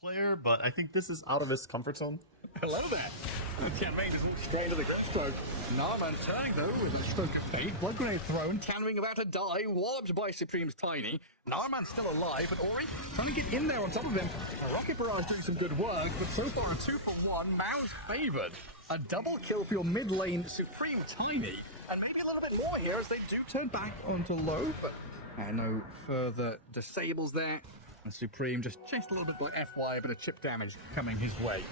player, but I think this is out of his comfort zone. Hello there. Tianming is straight into the gut stroke. Narman turning though with a stroke of fate. Blood grenade thrown. Tianming about to die. Walloped by Supreme's Tiny. Narman's still alive, but Ori trying to get in there on top of him. Rocket Barrage doing some good work, but so far a 2-for-1. MOUZ favored. A double kill for your mid lane Supreme Tiny. And maybe a little bit more here as they do turn back onto low, but no further disables there. And Supreme just chased a little bit by FY, but a chip damage coming his way.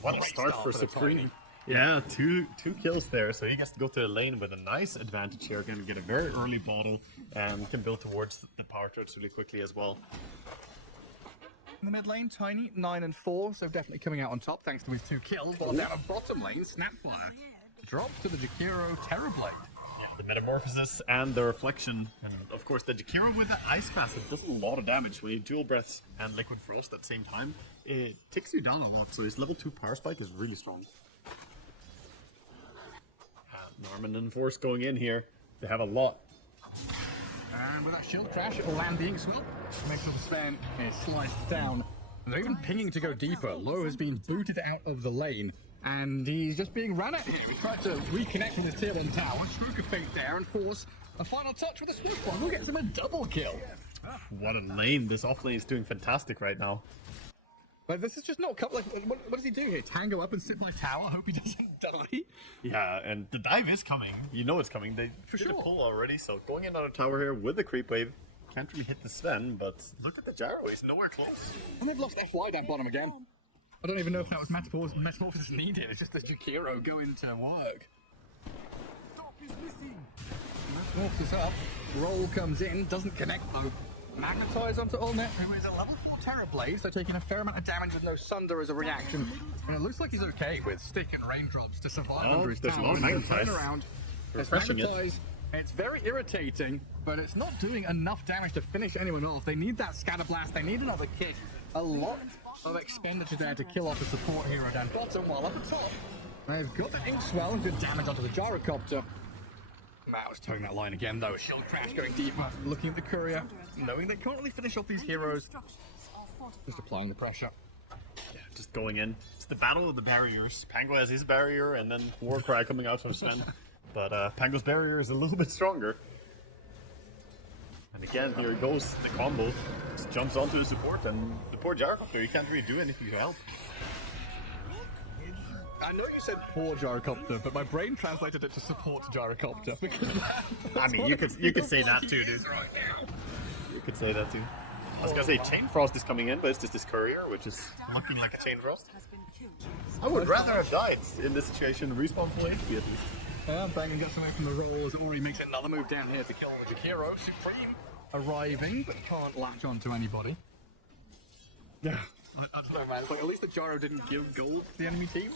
What a start for Supreme. Yeah, two kills there, so he gets to go to the lane with a nice advantage here. Going to get a very early bottle and can build towards the power turrets really quickly as well. In the mid lane, Tiny 9 and 4, so definitely coming out on top thanks to his 2 kills. While down on bottom lane, Snapfire drops to the Jakiro Terrorblade. Yeah, the Metamorphosis and the Reflection, and of course the Jakiro with the Ice Passive does a lot of damage when you dual breaths and Liquid Frost at the same time. It ticks you down a lot, so his level 2 power spike is really strong. Norman and Force going in here. They have a lot. And with that shield crash, it will land the Inkswell. Makes sure the Sven is sliced down. And they're even pinging to go deeper. Low has been booted out of the lane. And he's just being ran at here. He tried to reconnect with his tier 1 tower. Stroke of fate there, and Force a final touch with a smoke bomb. Who gets him a double kill. What a lane. This off lane is doing fantastic right now. But this is just not like what does he do here? Tango up and sit by tower, hope he doesn't die. Yeah, and the dive is coming. You know it's coming. They For did a sure. pull already, so going in on a tower here with the creep wave. Can't really hit the Sven, but look at the gyro. He's nowhere close. And they've lost FY down bottom again. I don't even know if that was Metamorphosis needed. It's just the Jakiro going to work. Metamorphosis up. Roll comes in, doesn't connect though. Magnetize onto Ulnet, who is a level 4 Terror Blade, so taking a fair amount of damage with no Sunder as a reaction. And it looks like he's okay with stick and raindrops to survive under his there's a tower. lot of Magnetize. Around. Refreshing it. Magnetize. It's very irritating, but it's not doing enough damage to finish anyone off. They need that Scatter Blast, they need another kick. A lot of expenditure there to kill off the support hero down bottom, while up at top, they've got the Inkswell and good damage onto the Gyrocopter. MOUZ towing that line again though, shield crash going deeper, looking at the courier, knowing they can't really finish off these heroes. Just applying the pressure. Yeah, just going in. It's the battle of the barriers. Pango has his barrier, and then Warcry coming out from Sven. But Pango's barrier is a little bit stronger. And again, here it goes, the combo. Just jumps onto the support, and the poor Gyrocopter, he can't really do anything to help. I know you said poor Gyrocopter, but my brain translated it to support Gyrocopter. Because I mean, you could say that too, dude. You could say that too. I was gonna say Chain Frost is coming in, but it's just this courier, which is looking like a Chain Frost. I would rather have died in this situation. Respawn full HP at least. Yeah, Bangan gets away from the rolls. Ori makes another move down here to kill the Jakiro. Supreme arriving, but can't latch onto anybody. Yeah, I don't know, man. But at least the Gyro didn't give gold to the enemy team.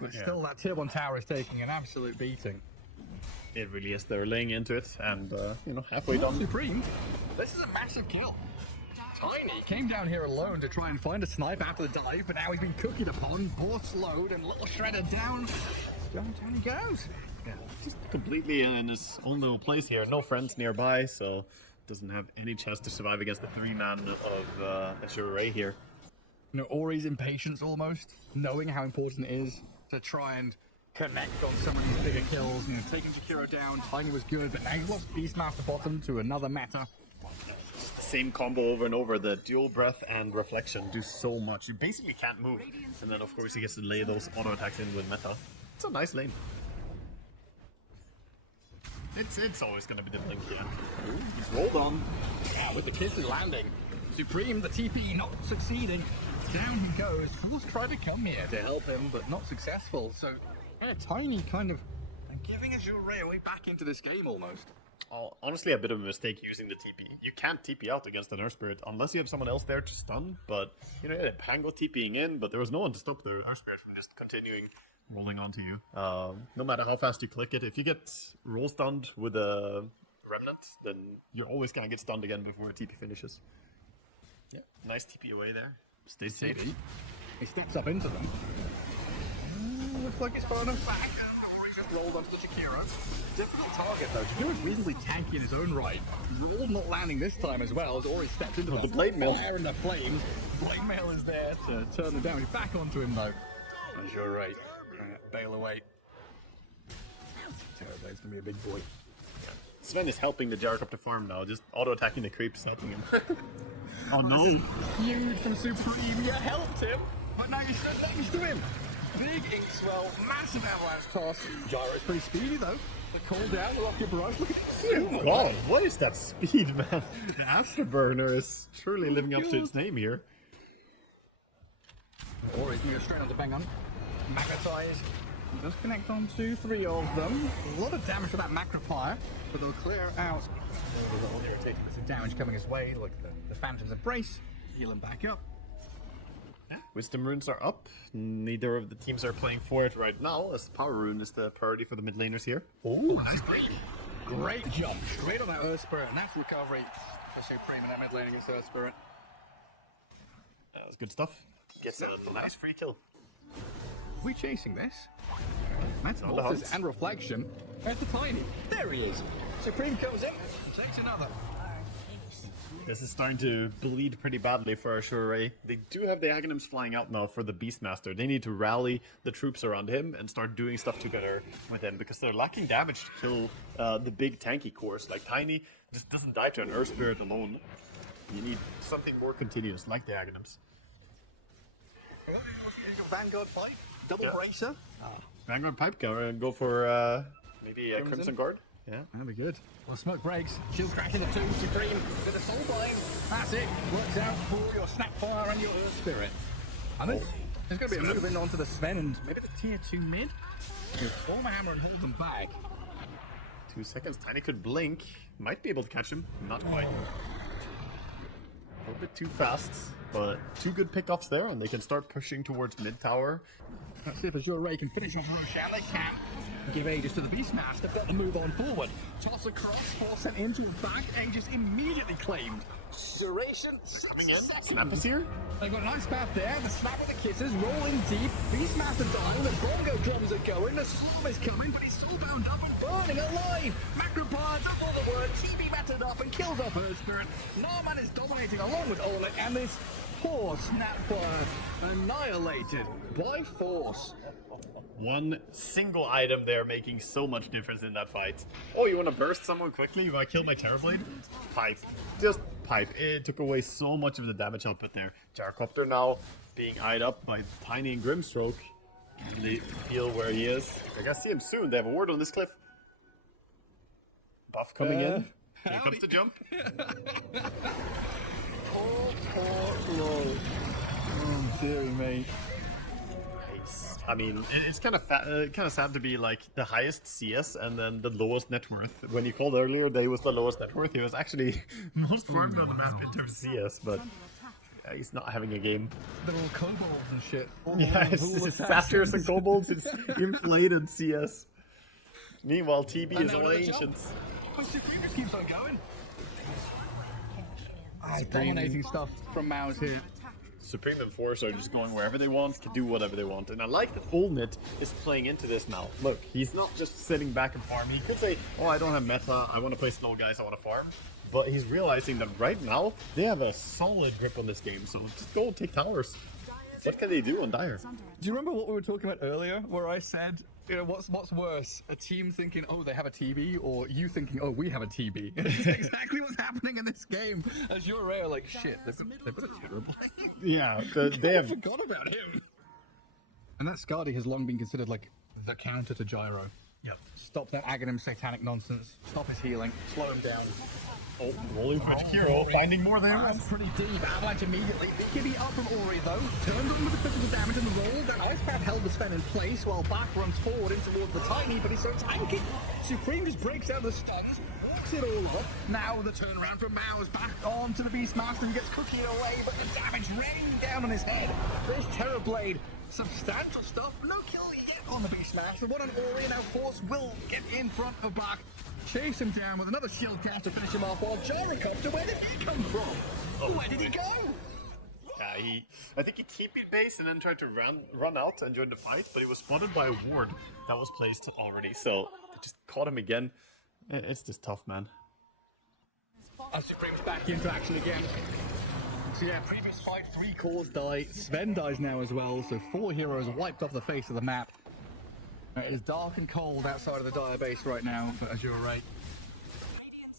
But still, that tier 1 tower is taking an absolute beating. It really is. They're laying into it, and you know, halfway done. Supreme, this is a massive kill. Tiny came down here alone to try and find a snipe after the dive, but now he's been cookied upon, both slowed, and little Shredder down. Down he goes. Yeah, just completely in his own little place here. No friends nearby, so doesn't have any chance to survive against the 3-man of AZURE here. You know, Ori's impatience almost, knowing how important it is to try and connect on some of these bigger kills. You know, taking Jakiro down, Tiny was good, but now he's lost Beastmaster bottom to another meta. Just the same combo over and over. The dual breath and reflection do so much. You basically can't move. And then of course he gets to lay those auto attacks in with meta. It's a nice lane. It's always going to be the blink, yeah. Ooh, he's rolled on. Yeah, with the kissy landing. Supreme, the TP not succeeding. Down he goes. Force tried to come here to help him, but not successful. So, yeah, Tiny kind of giving AZURE way back into this game almost. Honestly, a bit of a mistake using the TP. You can't TP out against an Earth Spirit unless you have someone else there to stun. But, you know, Pango TPing in, but there was no one to stop the Earth Spirit from just continuing rolling onto you. No matter how fast you click it, if you get roll stunned with a Remnant, then you're always gonna get stunned again before a TP finishes. Yeah, nice TP away there. Stay safe. He steps up into them. Looks like it's far enough back. Ori's just rolled onto the Jakiro. Difficult target though. Jakiro's reasonably tanky in his own right. Roll not landing this time as well as Ori steps into the blade mill. Fire and the flames. Blackmail is there to turn the damage back onto him, though. AZURE, right. Bail away. Terrorblade's gonna be a big boy. Sven is helping the Gyrocopter farm now, just auto-attacking the creeps, helping him. Oh no! Huge from Supreme, you helped him, but now you're still next to him. Big ink swell, massive avalanche toss. Gyro's pretty speedy though. The cooldown, the rocket barrage, look at Oh god, what is that speed, man? The Afterburner is surely living up to its name here. Or he's going to go straight onto bang on. Magnetize. He does connect on 2-3 of them. A lot of damage for that Macroplier, but they'll clear out. A little irritating with the damage coming his way. Look at the Phantom's Embrace. Heal him back up. Wisdom runes are up. Neither of the teams are playing for it right now, as Power Rune is the priority for the mid laners here. Oh, nice green. Great jump. Straight on that Earth Spirit. Nice recovery for Supreme in that mid lane against Earth Spirit. That was good stuff. Gets a nice free kill. Are we chasing this? That's On the Mortis hunt. and Reflection. There's the Tiny. There he is. Supreme comes in and takes another. This is starting to bleed pretty badly for AZURE. They do have the Aghanims flying out now for the Beastmaster. They need to rally the troops around him and start doing stuff together with him, because they're lacking damage to kill the big tanky cores. Like Tiny just doesn't die to an Earth Spirit alone. You need something more continuous, like the Aghanims. Vanguard fight, double bracer. Vanguard Pipe go for maybe a Crimson Guard. Yeah. That'll be good. Well, smoke breaks. Shield cracking the 2. Supreme with a soul bind. That's it. Works out for your Snapfire and your Earth Spirit. And there's going to be a move in onto the Sven and maybe the tier 2 mid. Storm Hammer and hold them back. 2 seconds. Tiny could blink. Might be able to catch him. Not quite. A little bit too fast, but 2 good pickoffs there, and they can start pushing towards mid tower. Let's see if AZURE can finish off Roshan. They can. Give Aegis to the Beastmaster, but the move on forward. Toss across, force sent into his back. Aegis immediately claimed. Duration, 6 Coming in. seconds. Snap is here. They've got a nice path there. The snap of the kisses, rolling deep. Beastmaster dying. The bongo drums are going. The swarm is coming, but he's so bound up and burning alive. Macropod, that's all the word. TB battered up and kills off Earth Spirit. Narman is dominating along with Oleg, and this poor Snapfire annihilated by force. One single item there making so much difference in that fight. Oh, you want to burst someone quickly? You want to kill my Terrorblade? Pipe. Just pipe. It took away so much of the damage output there. Gyrocopter now being eyed up by Tiny and Grimstroke. They feel where he is. I gotta see him soon. They have a ward on this cliff. Buff coming in. Here comes the jump. Oh, poor Lord. Oh, dear me. I mean, it's kind of sad to be like the highest CS and then the lowest net worth. When you called earlier that he was the lowest net worth, he was actually most farmed on the map in terms of CS, but he's not having a game. They're all kobolds and shit. Yeah, it's satyrs and kobolds, it's inflated CS. Meanwhile, TB is all ancients. But Supreme just keeps on going. Dominating stuff from MOUZ here. Supreme and Force are just going wherever they want, can do whatever they want. And I like that Olnit is playing into this now. Look, he's not just sitting back and farming. He could say, oh, I don't have meta, I want to play slow guys, I want to farm. But he's realizing that right now, they have a solid grip on this game, so just go and take towers. What can they do on Dire? Do you remember what we were talking about earlier, where I said, you know, what's worse, a team thinking, oh, they have a TB, or you thinking, oh, we have a TB? It's exactly what's happening in this game. AZURE are like, shit, they've got a terrible. Yeah, they I have. forgot about him. And that Skadi has long been considered like the counter to Gyro. Yep. Stop that Aghanim satanic nonsense. Stop his healing. Slow him down. Oh, rolling for Hero, finding more there. That's pretty deep. Avalanche immediately. Big Gibby up from Ori though. Turned on with the physical damage and the roll. That Ice Path held the Sven in place while back runs forward in towards the Tiny, but he's so tanky. Supreme just breaks out the stuns. Walks it all up. Now the turnaround from MOUZ back on to the Beastmaster who gets cookied away, but the damage raining down on his head. There's Terrorblade. Substantial stuff. No kill yet on the Beastmaster. One on Ori, now Force will get in front of back. Chase him down with another shield cast to finish him off, while Gyrocopter, where did he come from? Oh, where did he go? Yeah, I think he TP'd base and then tried to run out and join the fight, but he was spotted by a ward that was placed already, so they just caught him again. It's just tough, man. Supreme's back into action again. So yeah, previous fight, 3 cores die. Sven dies now as well, so 4 heroes wiped off the face of the map. It is dark and cold outside of the Dire base right now for AZURE. Radiant's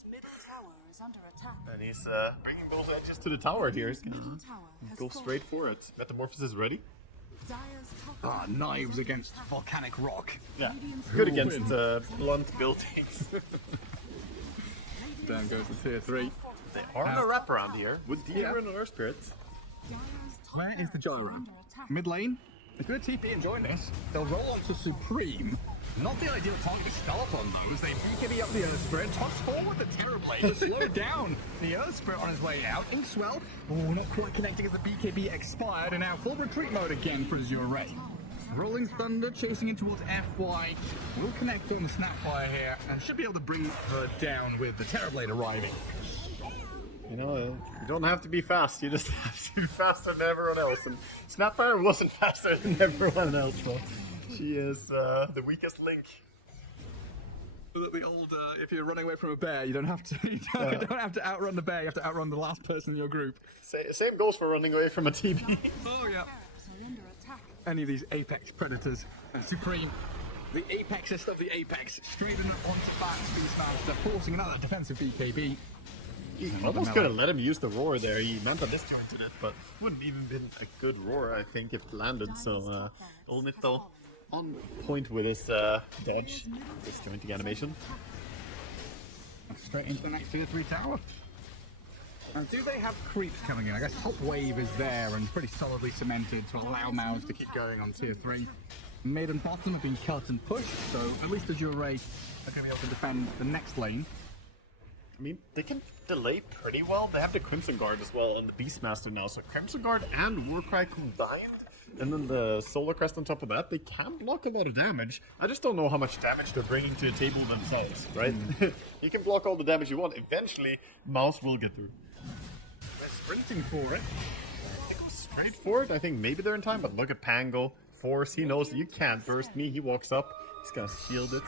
middle tower is under attack. And he's bringing both edges to the tower here. He's Middle gonna tower has go fallen. straight for it. Metamorphosis ready? Dire's top Ah, tower knives is under against attack. volcanic rock. Yeah, Radiant's good Who will against win? blunt buildings. Down goes the tier 3. They are on a wraparound here with Deer Yeah. and an Earth Spirit. Dire's top Where is the tower gyro? under attack. Mid lane, if you're going to TP and join this, they'll roll onto Supreme. Not the ideal target to start on those. They BKB up the Earth Spirit, toss forward the Terrorblade to slow down the Earth Spirit on his way out. Inkswell, oh, not quite connecting as the BKB expired, and now full retreat mode again for AZURE. Rolling Thunder chasing in towards FY. Will connect on the Snapfire here, and should be able to bring her down with the Terrorblade arriving. You know, you don't have to be fast. You just have to be faster than everyone else. And Snapfire wasn't faster than everyone else, so she is the weakest link. The old, if you're running away from a bear, you don't have to. You don't have to outrun the bear. You have to outrun the last person in your group. Same goes for running away from a TB. Oh yeah. Barracks are under attack. Any of these apex predators, Supreme, the apexest of the apex, straight in onto Bats Beastmaster, forcing another defensive BKB. He almost could have let him use the roar there. He meant to disjointed it, but wouldn't even been a good roar, I think, if it landed. So, Olnito on point with his dodge, disjointing animation. Straight into the next tier 3 tower. Now, do they have creeps coming in? I guess top wave is there and pretty solidly cemented to allow MOUZ to keep going on tier 3. Mid and bottom have been cut and pushed, so at least AZURE are going to be able to defend the next lane. I mean, they can delay pretty well. They have the Crimson Guard as well and the Beastmaster now. So Crimson Guard and Warcry combined, and then the Solar Crest on top of that, they can block a lot of damage. I just don't know how much damage they're bringing to the table themselves, right? You can block all the damage you want. Eventually, MOUZ will get through. They're sprinting for it. They go straight for it. I think maybe they're in time, but look at Pango. Force, he knows that you can't burst me. He walks up. He's gonna shield it.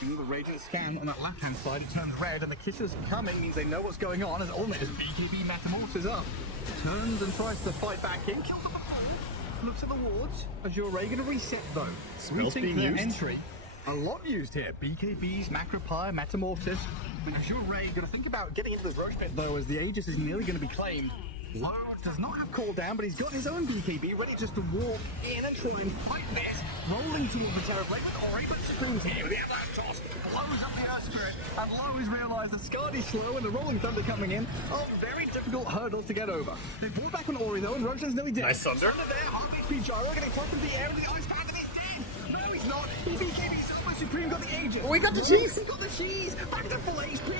The Radiant scan on that left-hand side, it turns red, and the kisses coming means they know what's going on as Olnito's BKB metamorphoses up. Turns and tries to fight back in, kills him. Looks at the wards. AZURE going to reset though. Smells Rethink being their used. entry. A lot used here. BKBs, Macropire, Metamorphosis. And AZURE going to think about getting into the Roche pit though, as the Aegis is nearly going to be claimed. Low does not have cooldown, but he's got his own BKB ready just to walk in and try and fight this. Rolling towards the Terrorblade with Ori, but Spoon's here with the Avalanche toss. Blows up the Earth Spirit, and Low has realised the Scardy's slow and the Rolling Thunder coming in are very difficult hurdles to get over. They brought back on Ori though, and Roshan's nearly dead. Nice Thunder. Thunder there, half HP Gyro getting tossed into the air, and the Ice Band, and he's dead. No, he's not. He BKB's up, but Supreme got the Aegis. Oh, he got the cheese. He got the cheese. Back to full HP.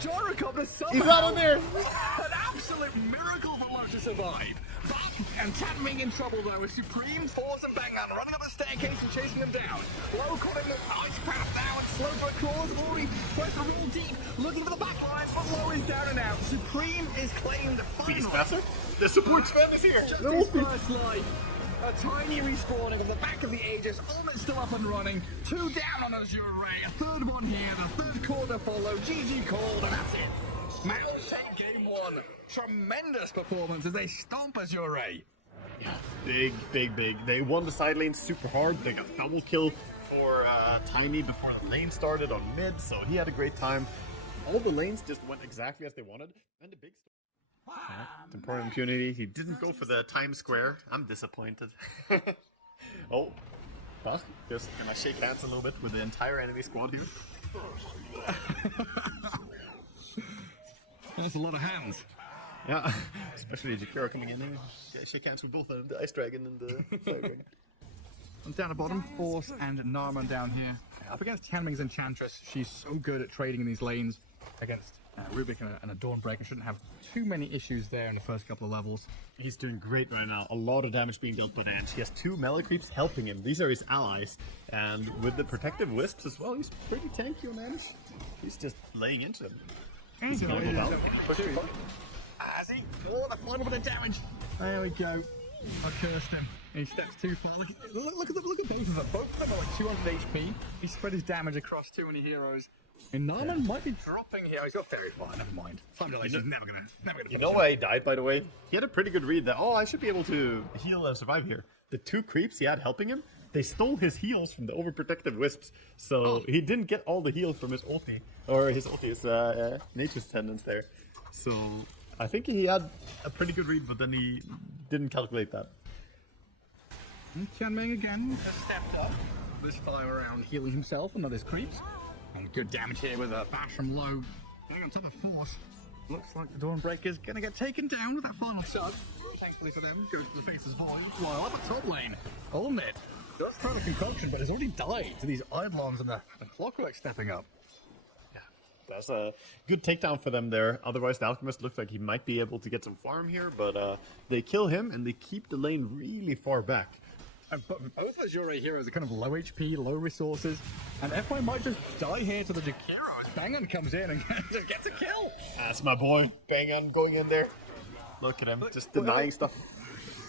Gyrocopter somehow. He's not on there. An absolute miracle for Low to survive. Back and Tanming in trouble though, with Supreme, Force and Bangan running up the staircase and chasing them down. Low caught him with Ice Path now and slow to a claws. Ori tries to roll deep, looking for the back lines, but Low is down and out. Supreme is claimed finally. Beastmaster? The support Sven is here! Just his first life. A tiny respawning of the back of the Aegis, almost still up and running. 2 down on AZURE. A third one here, the third quarter follow. GG called, and that's it. MOUZ take game 1. Tremendous performance as they stomp AZURE. Big, big, big. They won the side lane super hard. They got double kill for Tiny before the lane started on mid, so he had a great time. All the lanes just went exactly as they wanted. And the big Temporal Impunity, he didn't go for the time square. I'm disappointed. Oh, huh? Just can I shake hands a little bit with the entire enemy squad here? That's a lot of hands. Yeah, especially Jakiro coming in and shake hands with both of them, the Ice Dragon and the Fire Dragon. And down the bottom, Force and Narman down here. Up against Tanming's Enchantress, she's so good at trading in these lanes against Rubik and a Dawnbreaker. Shouldn't have too many issues there in the first couple of levels. He's doing great right now. A lot of damage being dealt by Danch. He has 2 melee creeps helping him. These are his allies. And with the protective wisps as well, he's pretty tanky on damage. He's just laying into them. He's gonna go down. As he, oh, the final bit of damage. There we go. I cursed him. He steps too far. Look at both of them. Both of them are like 200 HP. He spread his damage across too many heroes. And Narman might be dropping here. He's got Fairy Fire, never mind. Time Dilation is never gonna You know why he died, by the way? He had a pretty good read that, oh, I should be able to heal and survive here. The 2 creeps he had helping him, they stole his heals from the overprotective wisps, so he didn't get all the heals from his ulti, or his nature's tendons there. So I think he had a pretty good read, but then he didn't calculate that. And Tianming again has stepped up. This time around healing himself and not his creeps. And good damage here with a bash from low. Bang on top of force. Looks like the Dawnbreaker's gonna get taken down with that final sub. Thankfully for them, goes to the Face's Void. While up at top lane, Olmid does try a concoction, but has already died to these Eidolons and the Clockwork stepping up. Yeah, that's a good takedown for them there. Otherwise, the Alchemist looks like he might be able to get some farm here, but they kill him and they keep the lane really far back. But both Azure heroes are kind of low HP, low resources, and FY might just die here to the Jakiro as Bangan comes in and just gets a kill. That's my boy, Bangan going in there. Look at him, just denying stuff.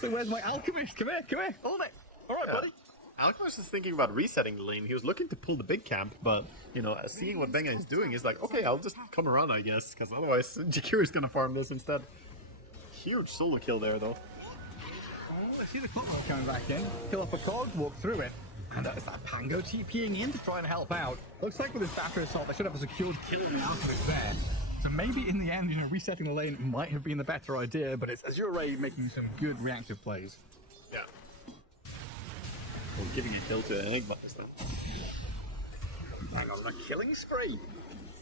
So where's my Alchemist? Come here, hold it. All right, buddy. Alchemist is thinking about resetting the lane. He was looking to pull the big camp, but, you know, seeing what Bangan is doing, he's like, okay, I'll just come around, I guess, because otherwise Jakiro's gonna farm this instead. Huge solo kill there, though. I see the Clockwork coming back in, kill off a cog, walk through it, and that is that Pango TPing in to try and help out. Looks like with his Battery Assault, they should have a secured kill out of it there. So maybe in the end, you know, resetting the lane might have been the better idea, but it's Azure making some good reactive plays. Yeah. Well, giving a kill to Enigma this time. Hang on, a killing spree.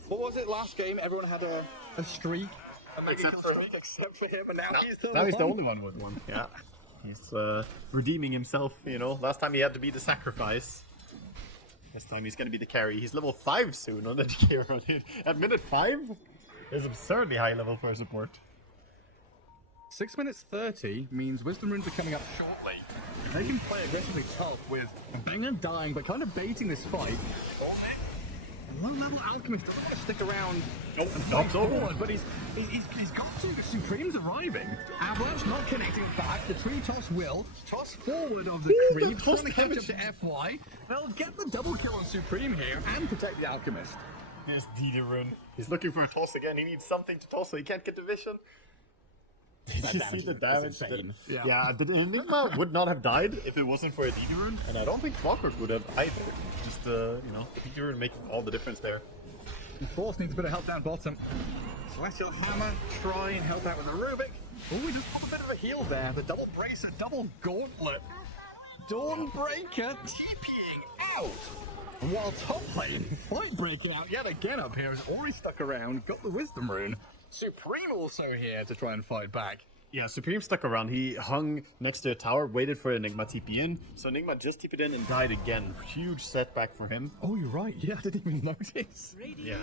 What was it last game? Everyone had a streak. Except for him. Except for him, and Now he's the only one with one. Yeah. He's redeeming himself, you know. Last time he had to be the sacrifice. This time he's going to be the carry. He's level 5 soon on the Jakiro. At minute 5 is absurdly high level for a support. 6 minutes 30 means Wisdom Runes are coming up shortly. If they can play aggressively tough with Bangan dying but kind of baiting this fight, low-level Alchemist doesn't want to stick around and fight forward, but he's got to. The Supreme's arriving. Avalanche not connecting back. The tree toss will toss forward of the creep, trying to catch up to FY. They'll get the double kill on Supreme here and protect the Alchemist. There's Diderun. He's looking for a toss again. He needs something to toss so he can't get the vision. Did you see the damage? Yeah, the Enigma would not have died if it wasn't for a Diderun, and I don't think Clockwork would have either. Just, you know, Diderun making all the difference there. And Force needs a bit of help down bottom. Celestial Hammer, try and help out with the Rubik. Oh, we just put a bit of a heal there. The double bracer, double gauntlet. Dawnbreaker TPing out. And while top lane, fight breaking out yet again up here as Ori stuck around, got the Wisdom Rune. Supreme also here to try and fight back. Yeah, Supreme stuck around. He hung next to a tower, waited for Enigma TP in. So Enigma just TP'd in and died again. Huge setback for him. Oh, you're right. Yeah, I didn't even notice. Yeah.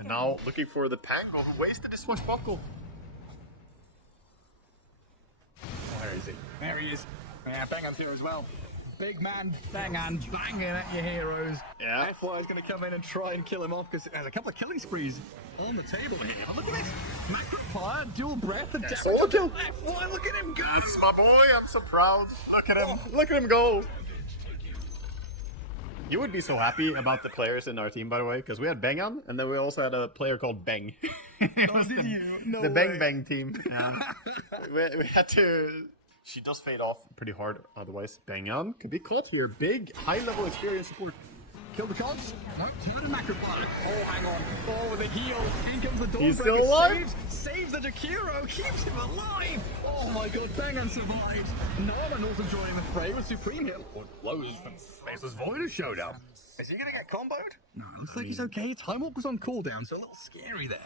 And now looking for the Pango who wasted his swashbuckle. Where is he? There he is. Yeah, Bangan's here as well. Big man, Bangan, banging at your heroes. Yeah. FY is going to come in and try and kill him off because there's a couple of killing sprees on the table here. Oh, look at this. Macro fire, dual breath, and damage. Solo kill. FY, look at him go. That's my boy. I'm so proud. Look at him. Look at him go. You would be so happy about the players in our team, by the way, because we had Bangan, and then we also had a player called Bang. It was the Bang Bang team. We had to... She does fade off pretty hard, otherwise Bangan could be caught here. Big, high-level experience support. Kill the cogs. No, turn a macro fire. Oh, hang on. Oh, with a heal. In comes the Dawnbreaker. He's still alive. Saves the Jakiro. Keeps him alive. Oh my god, Bangan survives. Norman also joining the fray with Supreme Hill. Lows from Faceless Void has showed up. Is he going to get comboed? No, looks like he's okay. Time Walk was on cooldown, so a little scary there.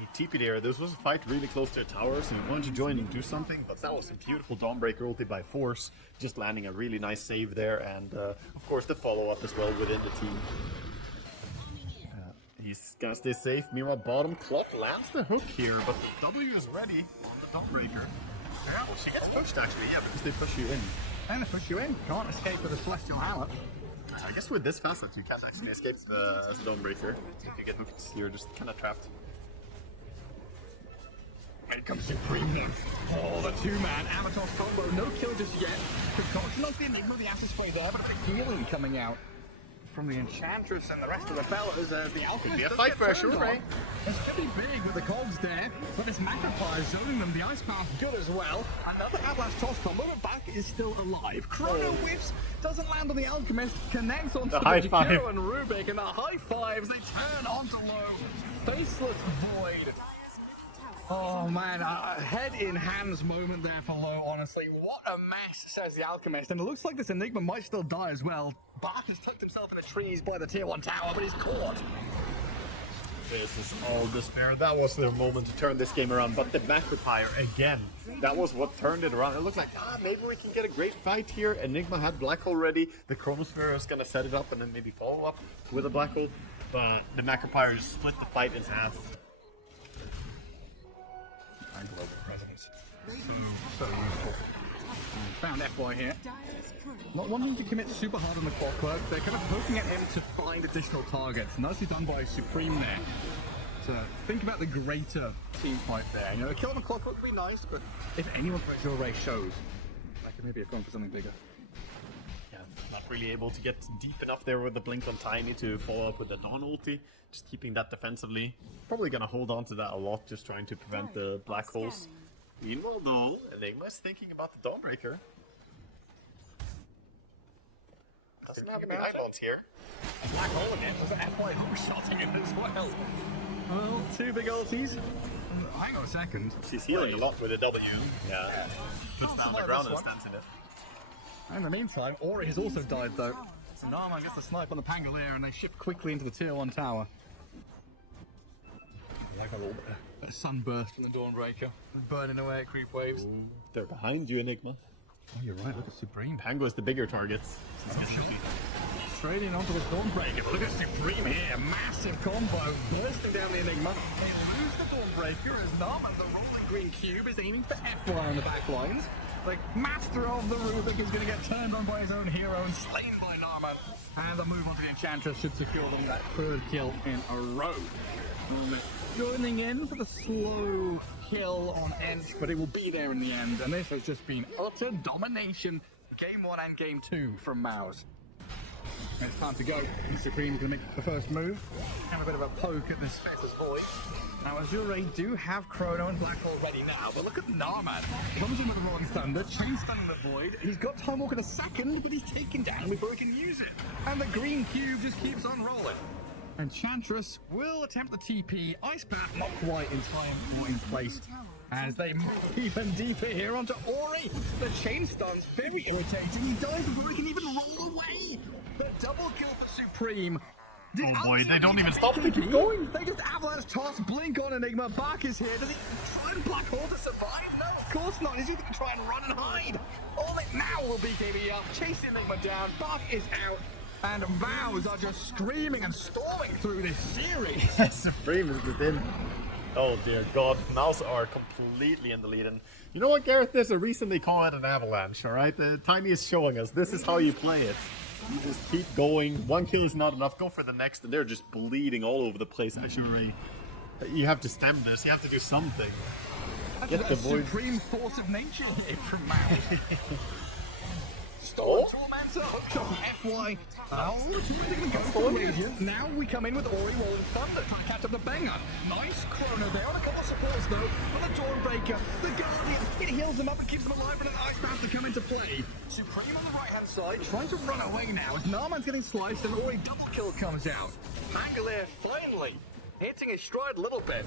He TP'd here. This was a fight really close to a tower, so he wanted to join and do something, but that was a beautiful Dawnbreaker ulti by Force, just landing a really nice save there, and of course the follow-up as well within the team. He's gonna stay safe. Meanwhile, bottom Clock lands the hook here, but the W is ready on the Dawnbreaker. Yeah, well, she gets pushed actually, yeah, because they push you in. And they push you in. Can't escape with a Celestial Hammer. I guess with this facet, you can't actually escape the Dawnbreaker. If you get hooked, you're just kind of trapped. Here comes Supreme now. Oh, the two-man Avatar combo. No kill just yet. Concoction of the Enigma, the Acid Spray there, but a bit healing coming out from the Enchantress and the rest of the fellas. The Alchemist be a does fight get for turned AZURE. on. It's pretty big with the cogs there, but this Magnifier zoning them. The Ice Path good as well. Another Avalanche toss combo, but back is still alive. Chrono whiffs, doesn't land on the Alchemist, connects onto the high five. Jakiro and Rubik, and the high fives, they turn onto low. Faceless Void. Oh man, a head in hands moment there for Low, honestly. What a mess, says the Alchemist. And it looks like this Enigma might still die as well. Bach has tucked himself in the trees by the tier 1 tower, but he's caught. This is all despair. That was their moment to turn this game around, but the Magnifier again. That was what turned it around. It looks like, maybe we can get a great fight here. Enigma had Black Hole ready. The Chronosphere is going to set it up and then maybe follow up with a Black Hole. But the Magnifier just split the fight in half. And global presence. So useful. Found FY here. Not wanting to commit super hard on the clockwork, they're kind of poking at him to find additional targets. Nicely done by Supreme there. So think about the greater team fight there. You know, a kill on the clockwork would be nice, but if anyone for AZURE shows, I could maybe have gone for something bigger. Yeah, not really able to get deep enough there with the Blink on Tiny to follow up with the Dawn ulti. Just keeping that defensively. Probably gonna hold on to that a lot, just trying to prevent the Black Holes. Meanwhile though, Enigma is thinking about the Dawnbreaker. Doesn't have any icons here. A Black Hole again. Was an FY shotting it as well. Well, two big ultis. Hang on a second. She's healing a lot with a W. Yeah. Puts down the ground and stands in it. In the meantime, Ori has also died though. So Narman gets the snipe on the Pangolier and they shift quickly into the tier 1 tower. Like a little bit of a sunburst from the Dawnbreaker. Burning away at creep waves. They're behind you, Enigma. Oh, you're right, look at Supreme. Pango is the bigger targets. Straight in onto the Dawnbreaker. Look at Supreme here. Massive combo bursting down the Enigma. They lose the Dawnbreaker as Narman, the rolling green cube, is aiming for FY on the back lines. The master of the Rubik is going to get turned on by his own hero and slain by Narman. And the move onto the Enchantress should secure them that third kill in a row. Joining in for the slow kill on Ench, but it will be there in the end. And this has just been utter domination. Game 1 and Game 2 from MOUZ. It's time to go. Supreme's going to make the first move. Have a bit of a poke at this Fetters Void. Now, AZURE do have Chrono and Black Hole ready now, but look at Narman. Comes in with a Rolling Thunder, Chain Stun in the Void. He's got Time Walk in a second, but he's taken down before he can use it. And the green cube just keeps on rolling. Enchantress will attempt the TP. Ice Path not quite in time or in place. As they move even deeper here onto Ori. The Chain Stun's very irritating. He dies before he can even roll away. The double kill for Supreme. Oh boy, they don't even stop, they keep going. They just avalanche toss, blink on Enigma. Bach is here. Does he try and Black Hole to survive? No, of course not. He's either going to try and run and hide. All it now will be KB up, chase Enigma down. Bach is out. And MOUZ are just screaming and storming through this series. Supreme is just in. Oh dear god, MOUZ are completely in the lead. And you know what, Gareth? There's a reason they call it an avalanche, alright? The Tiny is showing us this is how you play it. You just keep going. One kill is not enough. Go for the next, and they're just bleeding all over the place. AZURE, you have to stem this. You have to do something. Get the Void. Supreme force of nature here from MOUZ. Storm Tormentor hooked up FY. Now we come in with Ori Rolling Thunder trying to catch up the banger. Nice Chrono there on a couple of supports though. On the Dawnbreaker, the Guardian, it heals them up and keeps them alive for an Ice Path to come into play. Supreme on the right hand side trying to run away now as Narman's getting sliced and Ori double kill comes out. Pangolier finally hitting his stride a little bit.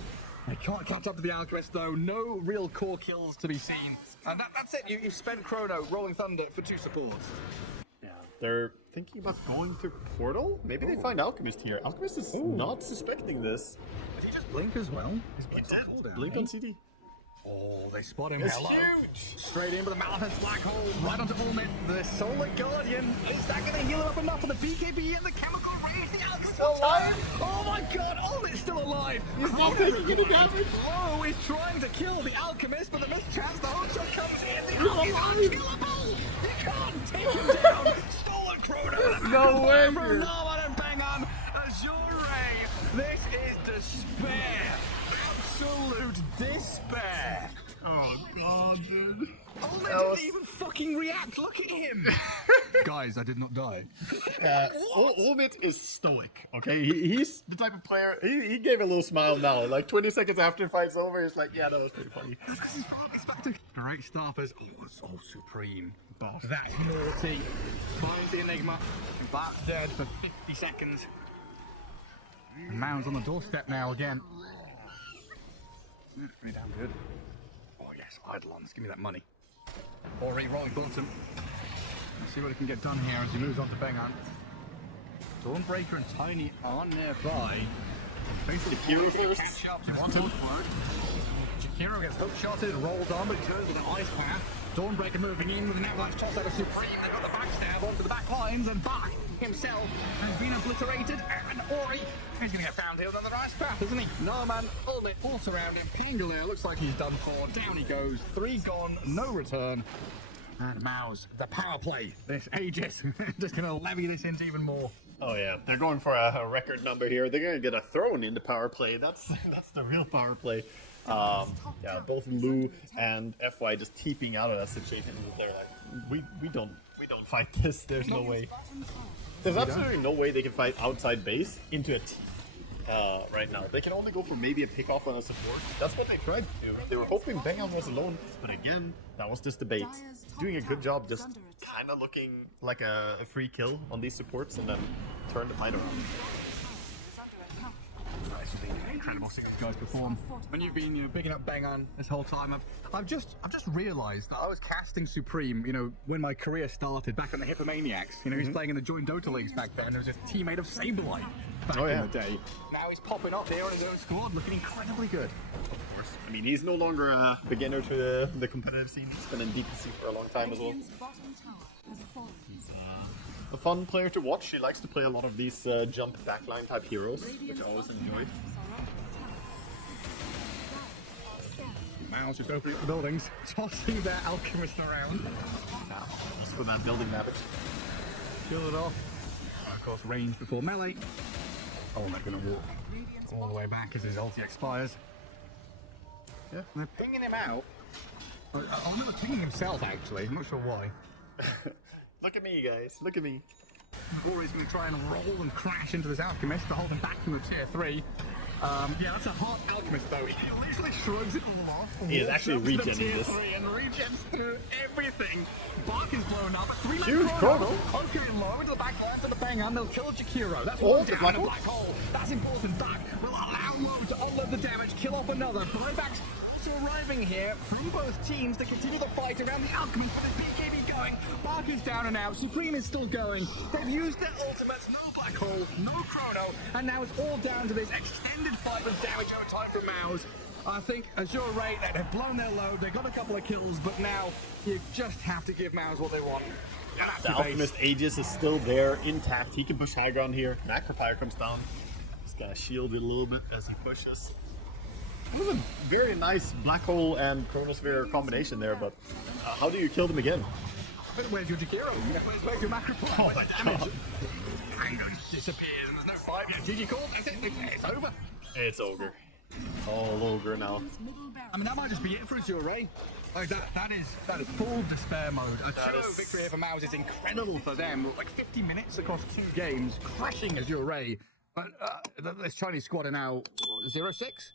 They can't catch up to the Alchemist though, no real core kills to be seen. And that's it, you've spent Chrono, Rolling Thunder for 2 supports. Yeah, they're thinking about going through Portal? Maybe they find Alchemist here. Alchemist is not suspecting this. Did he just blink as well? His blink's on cooldown. Blink on CD. Oh, they spot him. It's Hello. huge! Straight in with the Malachite's Black Hole, right onto Ulmit. The Solar Guardian. Is that going to heal him up enough for the BKB and the Chemical Rage? The Alchemist alive! Oh my god, Ulmit's still alive! He's not taking any damage! Oh, he's trying to kill the Alchemist, but the missed chance, the hook shot comes in. The Alchemist is unkillable! He can't take him down! Stolen Chrono! No way! From Narman and Bangan, AZURE! This is despair! Absolute despair! Oh god, dude. Only didn't even fucking react. Look at him. Guys, I did not die. Omid is stoic, okay? He's the type of player, he gave a little smile now. Like 20 seconds after the fight's over, he's like, yeah, that was pretty funny. Great staffers. Oh, it's all supreme. That's naughty. Finds the Enigma. Back dead for 50 seconds. And MOUZ on the doorstep now again. Pretty damn good. Oh yes, Eidolons, give me that money. Ori rolling bottom. Let's see what he can get done here as he moves on to Bengan. Dawnbreaker and Tiny are nearby. Basically, Hero first. Jakiro gets hook-shotted, rolled on, but turns with an ice path. Dawnbreaker moving in with an avalanche toss out of Supreme. They've got the backstab onto the back lines, and Bach himself has been obliterated. And Ori is going to get found here with another ice path, isn't he? Narman, Ultimate, all surrounding. Pangolier looks like he's done for. Down he goes. 3 gone, no return. And MOUZ, the power play. This Aegis just going to levy this into even more. Oh yeah, they're going for a record number here. They're going to get a throne in the power play. That's the real power play. Yeah, both Lou and FY just teeping out of that situation. They're like, we don't fight this. There's no way. There's absolutely no way they can fight outside base into a team right now. They can only go for maybe a pick off on a support. That's what they tried to do. They were hoping Bengan was alone, but again, that was just the bait. Doing a good job, just kind of looking like a free kill on these supports, and then turn the fight around. Incredible seeing these guys perform. When you've been picking up Bengan this whole time, I've just realised that I was casting Supreme, when my career started back on the Hippomaniacs. He's playing in the joint Dota leagues back then. There was a teammate of Saberlight back in the day. Now he's popping up here on his own squad, looking incredibly good. Of course. I mean, he's no longer a beginner to the competitive scene. He's been in DPC for a long time as well. A fun player to watch. He likes to play a lot of these jump backline type heroes, which I always enjoy. MOUZ just opening up the buildings, tossing their alchemist around. Just for that building damage. Kill it off. And of course, range before melee. Oh, they're going to walk all the way back as his ulti expires. Yeah, they're pinging him out. Oh, no, pinging himself actually. I'm not sure why. Look at me, guys. Look at me. Ori's going to try and roll and crash into this alchemist to hold him back from the tier 3. Yeah, that's a hot alchemist though. He literally shrugs it all off. He is actually regenning this. And regens through everything. Bach is blown up. 3 Huge chrono. Okay, low into the back line to the Bengan. They'll kill Jakiro. That's one down in a black hole. That's important. Bach will allow Low to unload the damage, kill off another. Buybacks arriving here from both teams to continue the fight around the alchemist with his BKB going. Bach is down and out. Supreme is still going. They've used their ultimates. No black hole, no chrono, and now it's all down to this extended fight with damage over time from MOUZ. I think AZURE, they've blown their load. They got a couple of kills, but now you just have to give MOUZ what they want. The Alchemist Aegis is still there, intact. He can push high ground here. Macropire comes down. Just gotta shield it a little bit as he pushes. That was a very nice black hole and chronosphere combination there, but how do you kill them again? Where's your Jakiro? Where's your Macropire? Oh my god. Tango disappears and there's no fight yet. GG called. That's it. It's over. It's ogre. All ogre now. I mean, that might just be it for AZURE. Like that is full despair mode. A 2-0 victory here for MOUZ is incredible for them. Like 50 minutes across 2 games, crushing AZURE. But this Chinese squad are now 0-6.